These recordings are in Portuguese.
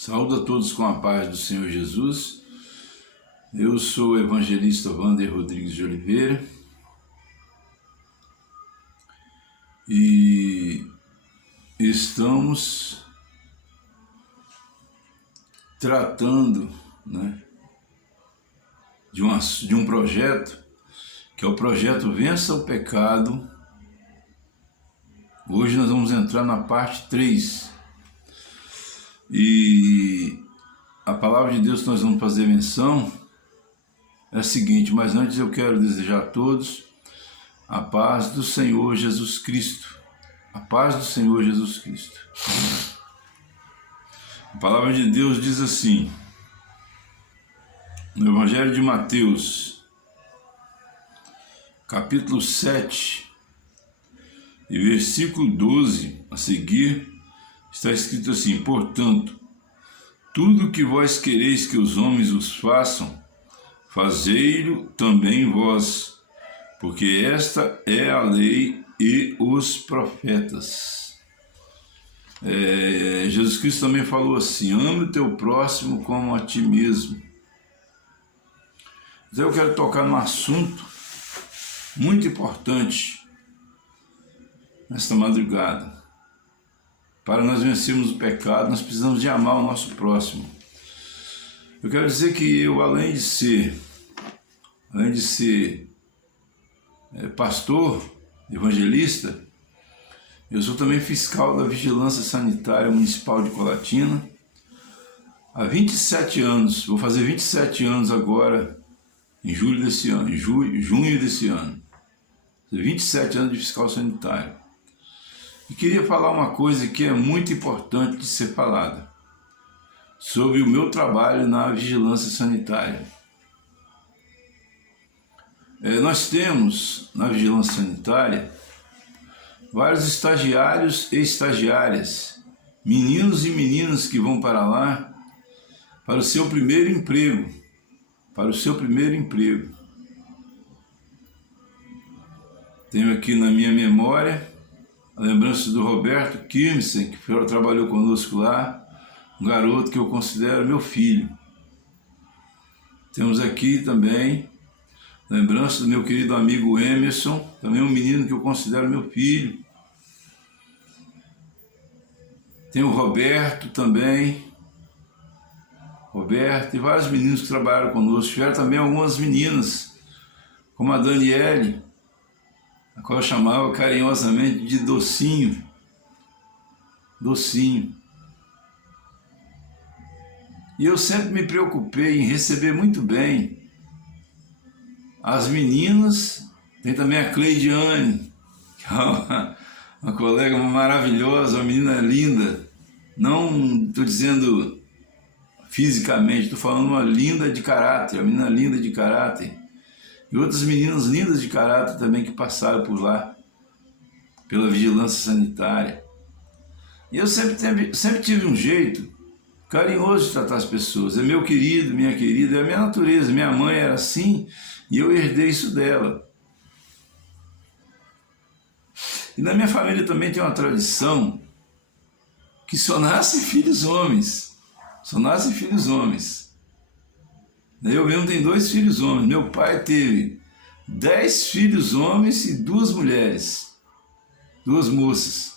Saúdo a todos com a paz do Senhor Jesus. Eu sou o evangelista Wander Rodrigues de Oliveira e estamos tratando, de um projeto que é o projeto Vença o Pecado. Hoje nós vamos entrar na parte 3. E a palavra de Deus que nós vamos fazer menção é a seguinte: mas antes eu quero desejar a todos a paz do Senhor Jesus Cristo. A paz do Senhor Jesus Cristo. A palavra de Deus diz assim, no Evangelho de Mateus, capítulo 7, e versículo 12 a seguir, está escrito assim: portanto, tudo que vós quereis que os homens os façam, fazei-lo também vós, porque esta é a lei e os profetas. Jesus Cristo também falou assim: ame o teu próximo como a ti mesmo. Então eu quero tocar num assunto muito importante nesta madrugada. Para nós vencermos o pecado, nós precisamos de amar o nosso próximo. Eu quero dizer que eu, além de ser pastor, evangelista, eu sou também fiscal da Vigilância Sanitária Municipal de Colatina. Há 27 anos, vou fazer 27 anos agora, em julho desse ano, junho desse ano. 27 anos de fiscal sanitário. E queria falar uma coisa que é muito importante de ser falada, sobre o meu trabalho na vigilância sanitária. Nós temos, na vigilância sanitária, vários estagiários e estagiárias, meninos e meninas que vão para lá para o seu primeiro emprego, Tenho aqui na minha memória a lembrança do Roberto Kirmsen, que trabalhou conosco lá, um garoto que eu considero meu filho. Temos aqui também a lembrança do meu querido amigo Emerson, também um menino que eu considero meu filho. Tem o Roberto também, e vários meninos que trabalharam conosco. Tiveram também algumas meninas, como a Daniele, a qual eu chamava carinhosamente de Docinho. E eu sempre me preocupei em receber muito bem as meninas. Tem também a Cleidiane, que é uma colega maravilhosa, uma menina linda. Não estou dizendo fisicamente, estou falando uma menina linda de caráter. E outras meninas lindas de caráter também que passaram por lá, pela vigilância sanitária. E eu sempre tive um jeito carinhoso de tratar as pessoas. É meu querido, minha querida, é a minha natureza. Minha mãe era assim e eu herdei isso dela. E na minha família também tem uma tradição que só nascem filhos homens. Eu mesmo tenho 2 filhos homens. Meu pai teve 10 filhos homens e 2 mulheres, 2 moças.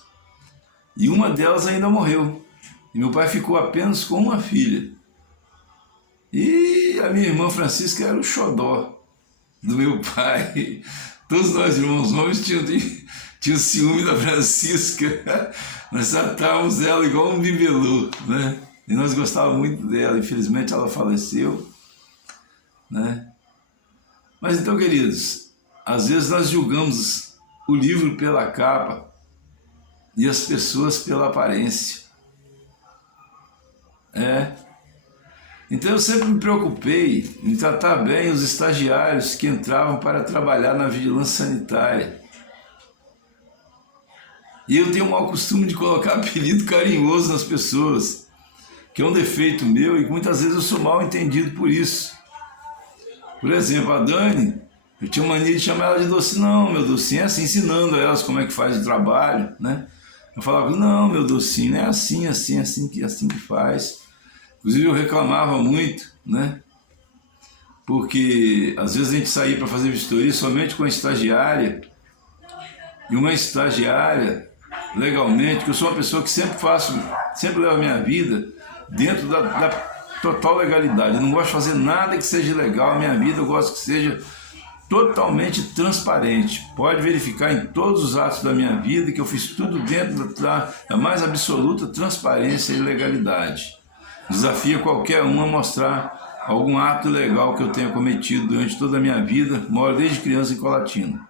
E uma delas ainda morreu. E meu pai ficou apenas com uma filha. E a minha irmã Francisca era o xodó do meu pai. Todos nós irmãos homens tinham ciúme da Francisca. Nós tratávamos ela igual um bibelô, E nós gostávamos muito dela. Infelizmente ela faleceu. Mas então, queridos, às vezes nós julgamos o livro pela capa e as pessoas pela aparência. Então eu sempre me preocupei em tratar bem os estagiários que entravam para trabalhar na vigilância sanitária. E eu tenho o mau costume de colocar apelido carinhoso nas pessoas, que é um defeito meu e muitas vezes eu sou mal entendido por isso. Por exemplo, a Dani, eu tinha mania de chamar ela de Docinho. Não, meu Docinho é assim, ensinando a elas como é que faz o trabalho, Eu falava: não, meu Docinho, é assim que faz. Inclusive eu reclamava muito, né? Porque às vezes a gente saía para fazer vistoria somente com a estagiária, e uma estagiária, legalmente, que eu sou uma pessoa que sempre levo a minha vida dentro da total legalidade. Eu não gosto de fazer nada que seja ilegal, a minha vida eu gosto que seja totalmente transparente. Pode verificar em todos os atos da minha vida que eu fiz tudo dentro da mais absoluta transparência e legalidade. Desafio qualquer um a mostrar algum ato legal que eu tenha cometido durante toda a minha vida, moro desde criança em Colatina.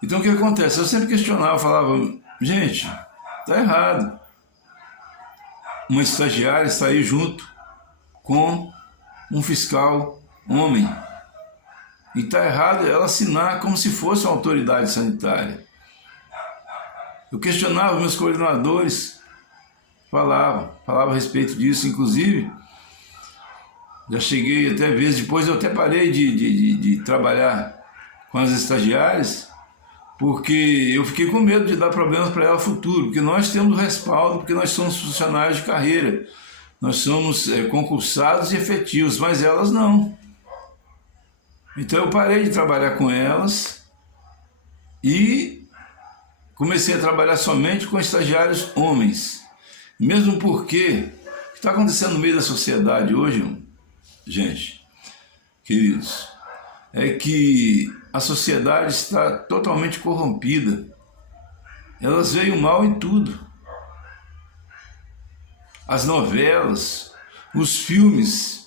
Então o que acontece? Eu sempre questionava, falava, gente, tá errado uma estagiária sair junto com um fiscal homem. E tá errado ela assinar como se fosse uma autoridade sanitária. Eu questionava meus coordenadores, falava a respeito disso, inclusive já cheguei até vezes, depois eu até parei de trabalhar com as estagiárias, porque eu fiquei com medo de dar problemas para ela no futuro, porque nós temos respaldo, porque nós somos funcionários de carreira, nós somos concursados e efetivos, mas elas não. Então eu parei de trabalhar com elas e comecei a trabalhar somente com estagiários homens. Mesmo porque o que está acontecendo no meio da sociedade hoje, gente, queridos, é que a sociedade está totalmente corrompida. Elas veem o mal em tudo. As novelas, os filmes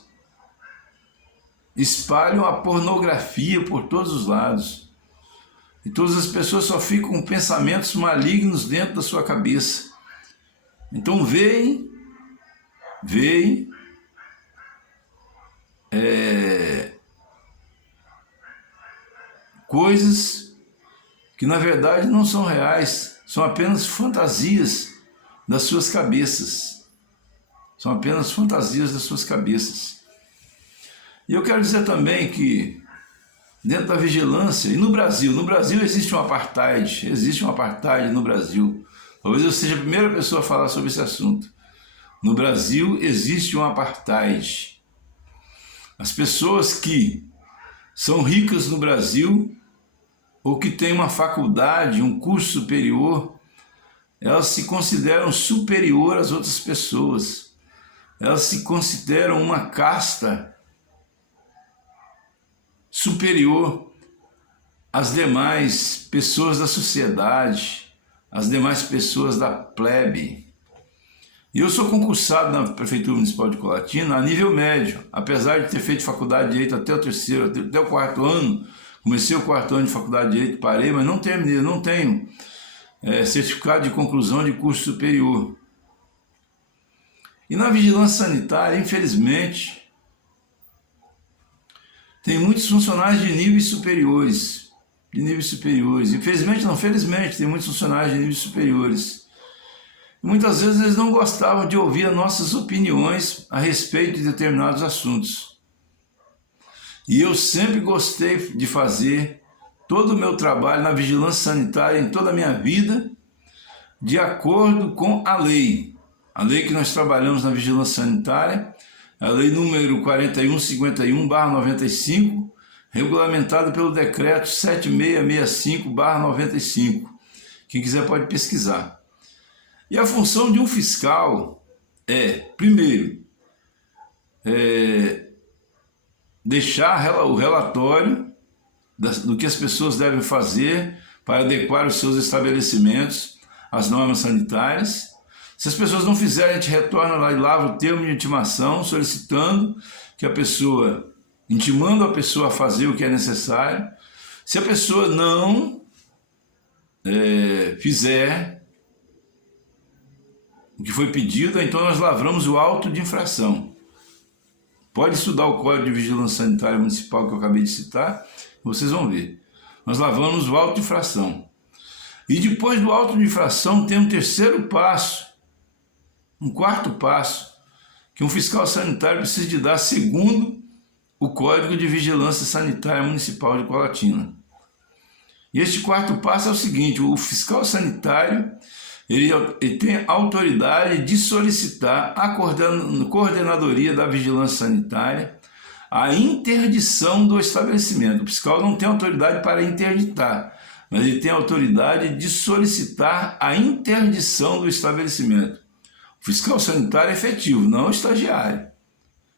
espalham a pornografia por todos os lados. E todas as pessoas só ficam com pensamentos malignos dentro da sua cabeça. Então veem coisas que na verdade não são reais, são apenas fantasias das suas cabeças. São apenas fantasias das suas cabeças. E eu quero dizer também que dentro da vigilância, e no Brasil existe um apartheid no Brasil. Talvez eu seja a primeira pessoa a falar sobre esse assunto. No Brasil existe um apartheid. As pessoas que são ricas no Brasil, ou que têm uma faculdade, um curso superior, elas se consideram superior às outras pessoas. Elas se consideram uma casta superior às demais pessoas da sociedade, às demais pessoas da plebe. E eu sou concursado na Prefeitura Municipal de Colatina a nível médio, apesar de ter feito faculdade de Direito até o terceiro, até o quarto ano. Comecei o quarto ano de faculdade de Direito, parei, mas não terminei, não tenho certificado de conclusão de curso superior. E na vigilância sanitária, infelizmente, tem muitos funcionários de níveis superiores. Infelizmente não, felizmente, tem muitos funcionários de níveis superiores. E muitas vezes eles não gostavam de ouvir as nossas opiniões a respeito de determinados assuntos. E eu sempre gostei de fazer todo o meu trabalho na vigilância sanitária em toda a minha vida, de acordo com a lei. A lei que nós trabalhamos na vigilância sanitária, a lei número 4151/95, regulamentada pelo decreto 7665/95. Quem quiser pode pesquisar. E a função de um fiscal é, primeiro, deixar o relatório do que as pessoas devem fazer para adequar os seus estabelecimentos às normas sanitárias. Se as pessoas não fizerem, a gente retorna lá e lava o termo de intimação, solicitando que intimando a pessoa a fazer o que é necessário. Se a pessoa não fizer o que foi pedido, então nós lavramos o auto de infração. Pode estudar o Código de Vigilância Sanitária Municipal que eu acabei de citar, vocês vão ver. Nós lavramos o auto de infração. E depois do auto de infração tem um terceiro passo, um quarto passo, que um fiscal sanitário precisa de dar segundo o Código de Vigilância Sanitária Municipal de Colatina. E este quarto passo é o seguinte: o fiscal sanitário Ele tem autoridade de solicitar à coordenadoria da vigilância sanitária a interdição do estabelecimento. O fiscal não tem autoridade para interditar, mas ele tem autoridade de solicitar a interdição do estabelecimento. O fiscal sanitário é efetivo, não o estagiário.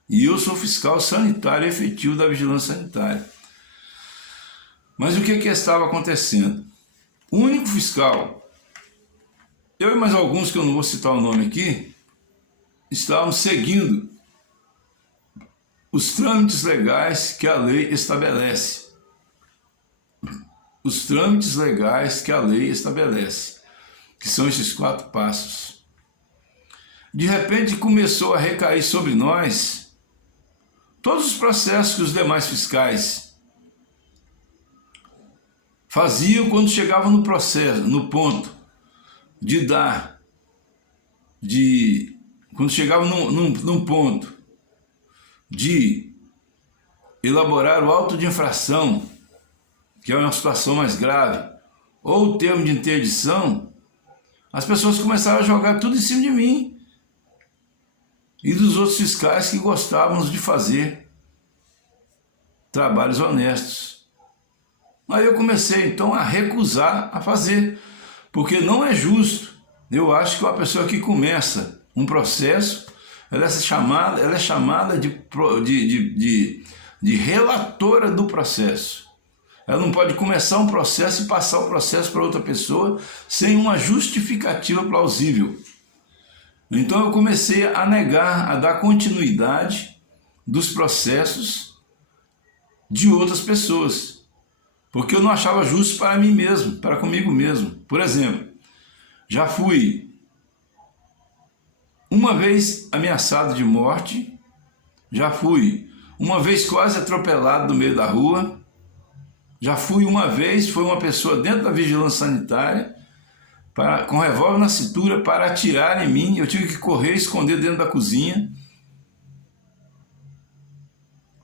E eu sou fiscal sanitário efetivo da vigilância sanitária. Mas o que estava acontecendo? O único fiscal, eu e mais alguns que eu não vou citar o nome aqui, estavam seguindo os trâmites legais que a lei estabelece. Os trâmites legais que a lei estabelece, que são esses 4 passos. De repente começou a recair sobre nós todos os processos que os demais fiscais faziam quando chegavam no processo, no ponto quando chegavam num ponto de elaborar o auto de infração, que é uma situação mais grave, ou o termo de interdição, as pessoas começaram a jogar tudo em cima de mim e dos outros fiscais que gostávamos de fazer trabalhos honestos. Aí eu comecei então a recusar a fazer, porque não é justo. Eu acho que uma pessoa que começa um processo, ela é chamada de relatora do processo. Ela não pode começar um processo e passar o processo para outra pessoa sem uma justificativa plausível. Então eu comecei a negar, a dar continuidade dos processos de outras pessoas, porque eu não achava justo para mim mesmo, para comigo mesmo. Por exemplo, já fui uma vez ameaçado de morte, já fui uma vez quase atropelado no meio da rua, já fui uma vez, foi uma pessoa dentro da vigilância sanitária, com revólver na cintura para atirar em mim, eu tive que correr e esconder dentro da cozinha.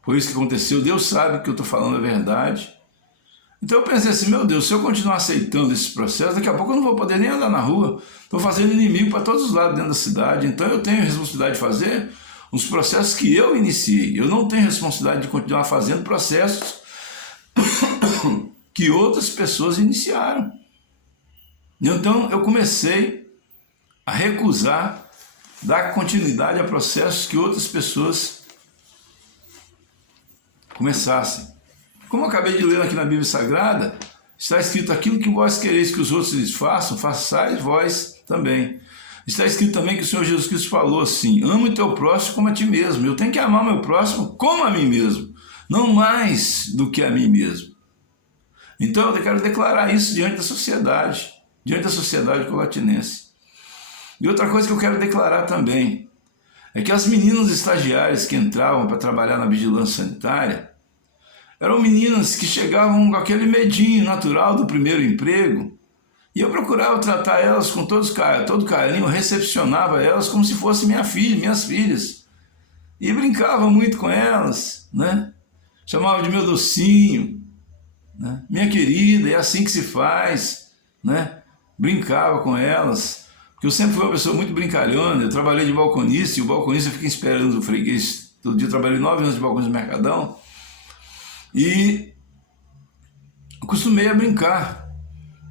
Foi isso que aconteceu, Deus sabe que eu estou falando a verdade. Então eu pensei assim, meu Deus, se eu continuar aceitando esse processo, daqui a pouco eu não vou poder nem andar na rua. Estou fazendo inimigo para todos os lados dentro da cidade, então eu tenho a responsabilidade de fazer os processos que eu iniciei. Eu não tenho a responsabilidade de continuar fazendo processos que outras pessoas iniciaram. Então eu comecei a recusar dar continuidade a processos que outras pessoas começassem. Como eu acabei de ler aqui na Bíblia Sagrada, está escrito: aquilo que vós quereis que os outros lhes façam, façais vós também. Está escrito também que o Senhor Jesus Cristo falou assim: ama o teu próximo como a ti mesmo. Eu tenho que amar o meu próximo como a mim mesmo, não mais do que a mim mesmo. Então eu quero declarar isso diante da sociedade colatinense. E outra coisa que eu quero declarar também é que as meninas estagiárias que entravam para trabalhar na vigilância sanitária eram meninas que chegavam com aquele medinho natural do primeiro emprego, e eu procurava tratar elas com todo carinho, recepcionava elas como se fossem minhas filhas, e brincava muito com elas, né? Chamava de meu docinho, né? Minha querida, é assim que se faz, né? Brincava com elas, porque eu sempre fui uma pessoa muito brincalhona. Eu trabalhei de balconista, e o balconista fica esperando o freguês. Todo dia eu trabalhei 9 anos de balconista no Mercadão, e acostumei a brincar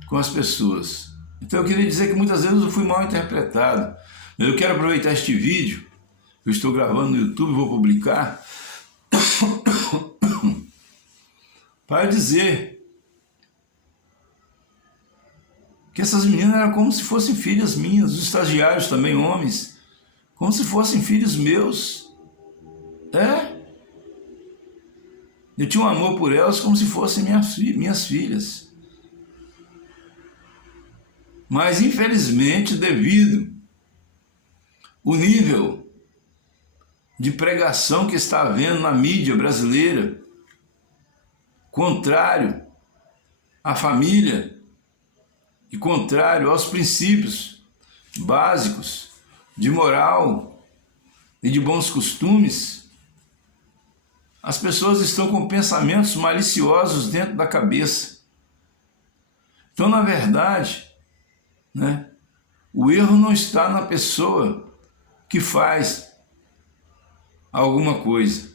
com as pessoas. Então eu queria dizer que muitas vezes eu fui mal interpretado. Eu quero aproveitar este vídeo, que eu estou gravando no YouTube, vou publicar, para dizer que essas meninas eram como se fossem filhas minhas, os estagiários também, homens, como se fossem filhos meus. Eu tinha um amor por elas como se fossem minhas filhas. Mas, infelizmente, devido ao nível de pregação que está havendo na mídia brasileira, contrário à família e contrário aos princípios básicos de moral e de bons costumes, as pessoas estão com pensamentos maliciosos dentro da cabeça. Então, na verdade, né, O erro não está na pessoa que faz alguma coisa,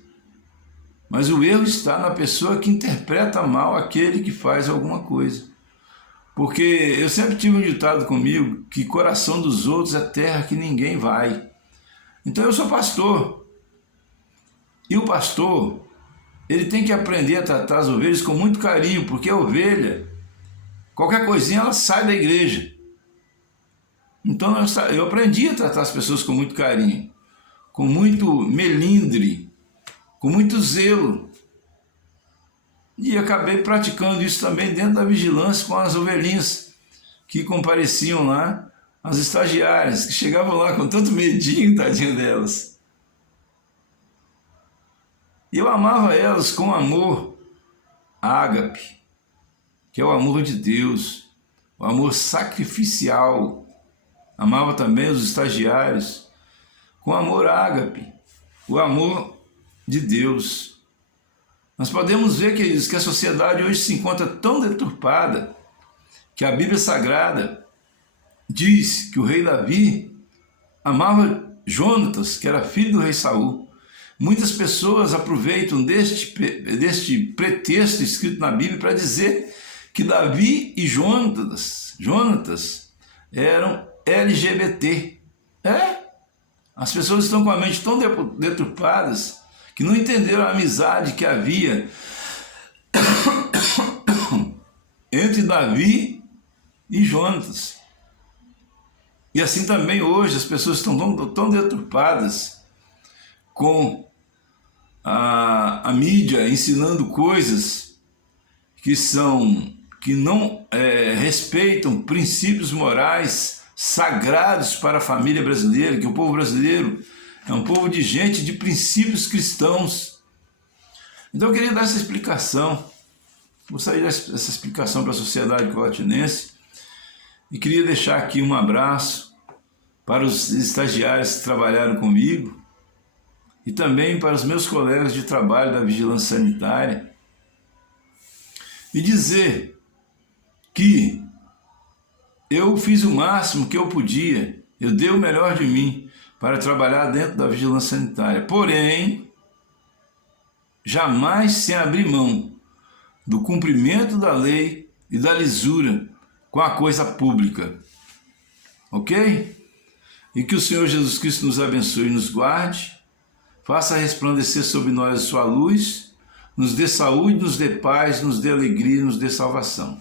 mas o erro está na pessoa que interpreta mal aquele que faz alguma coisa. Porque eu sempre tive um ditado comigo que coração dos outros é terra que ninguém vai. Então eu sou pastor, e o pastor, ele tem que aprender a tratar as ovelhas com muito carinho, porque a ovelha, qualquer coisinha, ela sai da igreja. Então eu aprendi a tratar as pessoas com muito carinho, com muito melindre, com muito zelo. E acabei praticando isso também dentro da vigilância com as ovelhinhas que compareciam lá, as estagiárias, que chegavam lá com tanto medinho, tadinho delas. E eu amava elas com amor ágape, que é o amor de Deus, o amor sacrificial. Amava também os estagiários com amor ágape, o amor de Deus. Nós podemos ver, queridos, que a sociedade hoje se encontra tão deturpada que a Bíblia Sagrada diz que o rei Davi amava Jonatas, que era filho do rei Saul. Muitas pessoas aproveitam deste pretexto escrito na Bíblia para dizer que Davi e Jonatas eram LGBT. As pessoas estão com a mente tão deturpadas que não entenderam a amizade que havia entre Davi e Jonatas. E assim também hoje as pessoas estão tão deturpadas com a mídia ensinando coisas que não respeitam princípios morais sagrados para a família brasileira, que o povo brasileiro é um povo de gente de princípios cristãos. Então eu queria dar essa explicação, gostaria dessa explicação para a sociedade colatinense, e queria deixar aqui um abraço para os estagiários que trabalharam comigo e também para os meus colegas de trabalho da vigilância sanitária, e dizer que eu fiz o máximo que eu podia, eu dei o melhor de mim para trabalhar dentro da vigilância sanitária, porém, jamais sem abrir mão do cumprimento da lei e da lisura com a coisa pública, ok? E que o Senhor Jesus Cristo nos abençoe e nos guarde, faça resplandecer sobre nós a sua luz, nos dê saúde, nos dê paz, nos dê alegria e nos dê salvação.